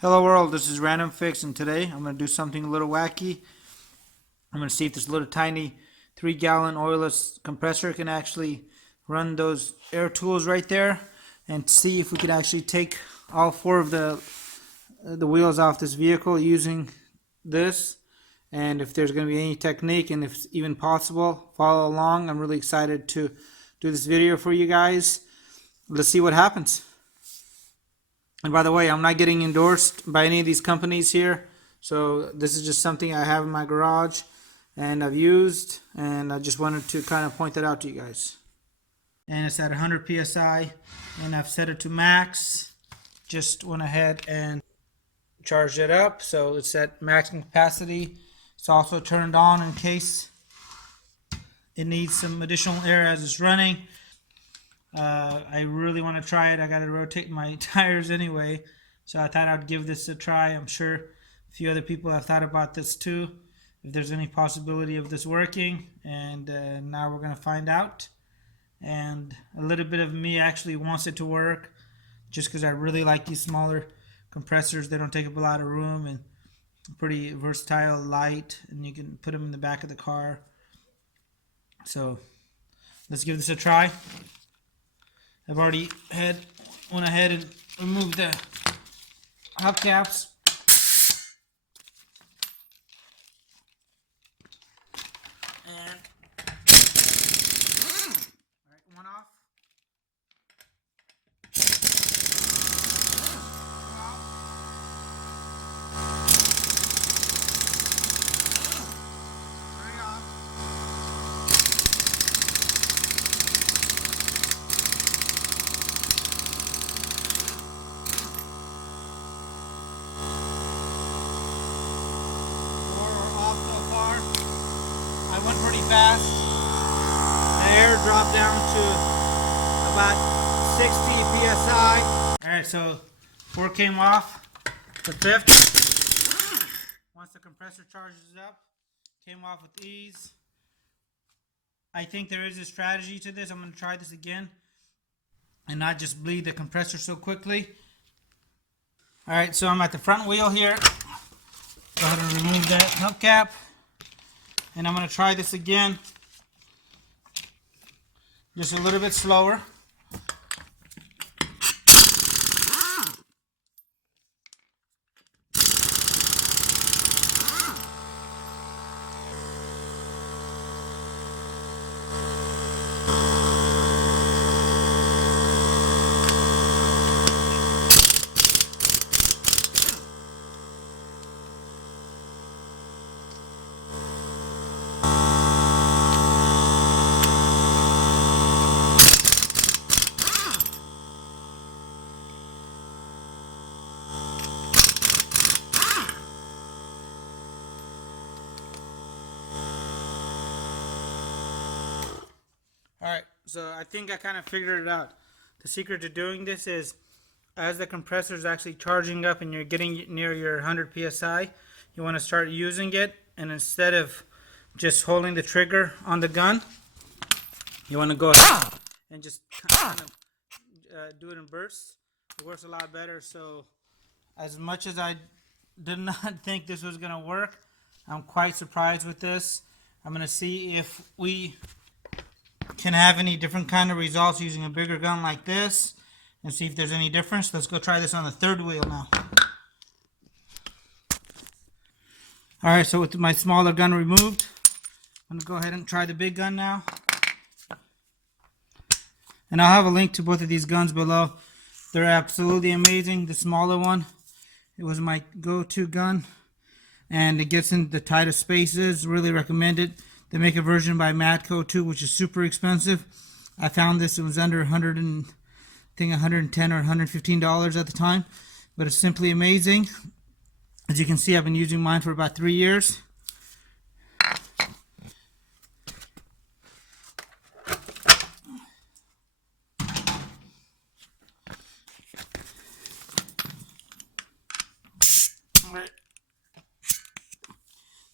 Hello world, this is RandomFIX, and today I'm going to do something a little wacky. I'm going to see if this little tiny 3-gallon oilless compressor can actually run those air tools right there, and see if we can actually take all 4 of the wheels off this vehicle using this, and if there's going to be any technique, and if it's even possible, follow along. I'm really excited to do this video for you guys. Let's see what happens. And by the way, I'm not getting endorsed by any of these companies here. So this is just something I have in my garage and I've used, and I just wanted to kind of point that out to you guys. And it's at 100 psi, and I've set it to max. Just went ahead and charged it up, so it's at maximum capacity. It's also turned on in case it needs some additional air as it's running. I really want to try it. I got to rotate my tires anyway, so I thought I'd give this a try. I'm sure a few other people have thought about this too, if there's any possibility of this working, and now we're going to find out. And a little bit of me actually wants it to work, just because I really like these smaller compressors. They don't take up a lot of room and pretty versatile, light, and you can put them in the back of the car. So let's give this a try. I've already went ahead and removed the hubcaps. And alright, one off. I went pretty fast. The air dropped down to about 60 psi. Alright, so 4 came off. The 5th, once the compressor charges up, came off with ease. I think there is a strategy to this. I'm going to try this again and not just bleed the compressor so quickly. Alright, so I'm at the front wheel here. Go ahead and remove that hubcap. And I'm going to try this again, just a little bit slower. Alright, so I think I kind of figured it out. The secret to doing this is, as the compressor is actually charging up and you're getting near your 100 psi, you want to start using it, and instead of just holding the trigger on the gun, you want to go ahead and just kind of do it in bursts. It works a lot better. So as much as I did not think this was going to work, I'm quite surprised with this. I'm going to see if we can have any different kind of results using a bigger gun like this, and see if there's any difference. Let's go try this on the 3rd wheel now. Alright, so with my smaller gun removed, I'm going to go ahead and try the big gun now. And I'll have a link to both of these guns below. They're absolutely amazing. The smaller one, it was my go-to gun, and it gets into the tightest spaces. Really recommend it. They make a version by Matco too, which is super expensive. I found this, it was under $110 or $115 at the time, but it's simply amazing. As you can see, I've been using mine for about 3 years.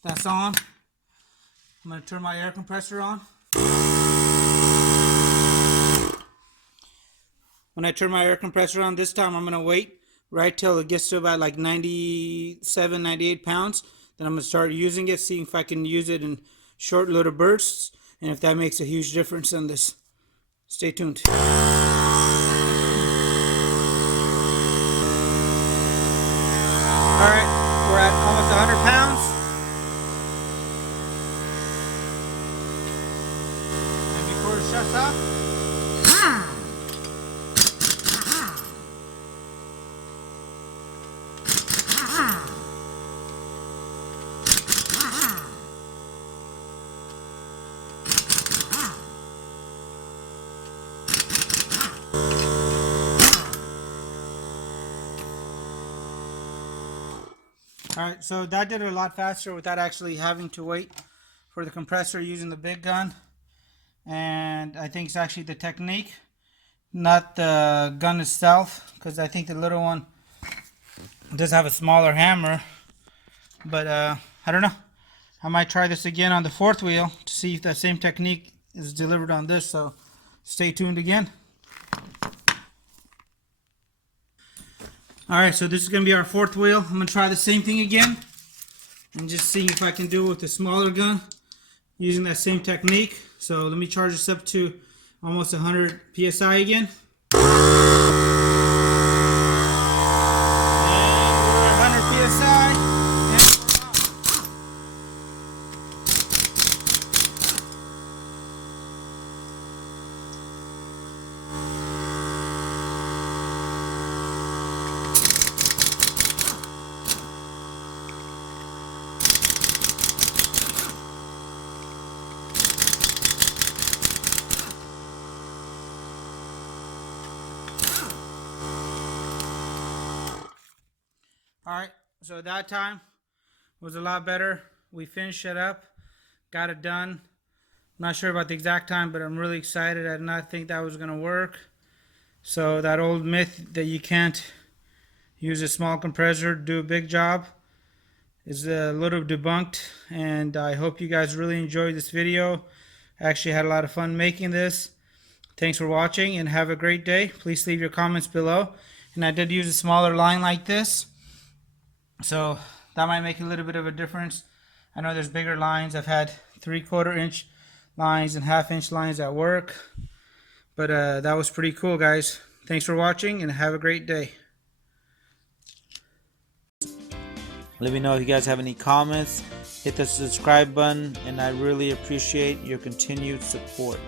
That's on. I'm going to turn my air compressor on. When I turn my air compressor on this time, I'm going to wait right till it gets to about like 97, 98 pounds. Then I'm going to start using it, seeing if I can use it in short little bursts, and if that makes a huge difference on this. Stay tuned. Alright, we're at almost 100 pounds. And before it shuts off, alright, so that did it a lot faster without actually having to wait for the compressor using the big gun. And I think it's actually the technique, not the gun itself, because I think the little one does have a smaller hammer. But I don't know. I might try this again on the fourth wheel to see if that same technique is delivered on this. So stay tuned again. Alright, so this is going to be our fourth wheel. I'm going to try the same thing again and just see if I can do it with a smaller gun using that same technique. So let me charge this up to almost 100 psi again. And we're at 100 psi. Alright, so that time was a lot better. We finished it up, got it done. I'm not sure about the exact time, but I'm really excited. I did not think that was going to work. So that old myth that you can't use a small compressor to do a big job is a little debunked. And I hope you guys really enjoyed this video. I actually had a lot of fun making this. Thanks for watching and have a great day. Please leave your comments below. And I did use a smaller line like this, so that might make a little bit of a difference. I know there's bigger lines. I've had 3/4 inch lines and 1/2 inch lines at work. But that was pretty cool, guys. Thanks for watching and have a great day. Let me know if you guys have any comments. Hit the subscribe button, and I really appreciate your continued support.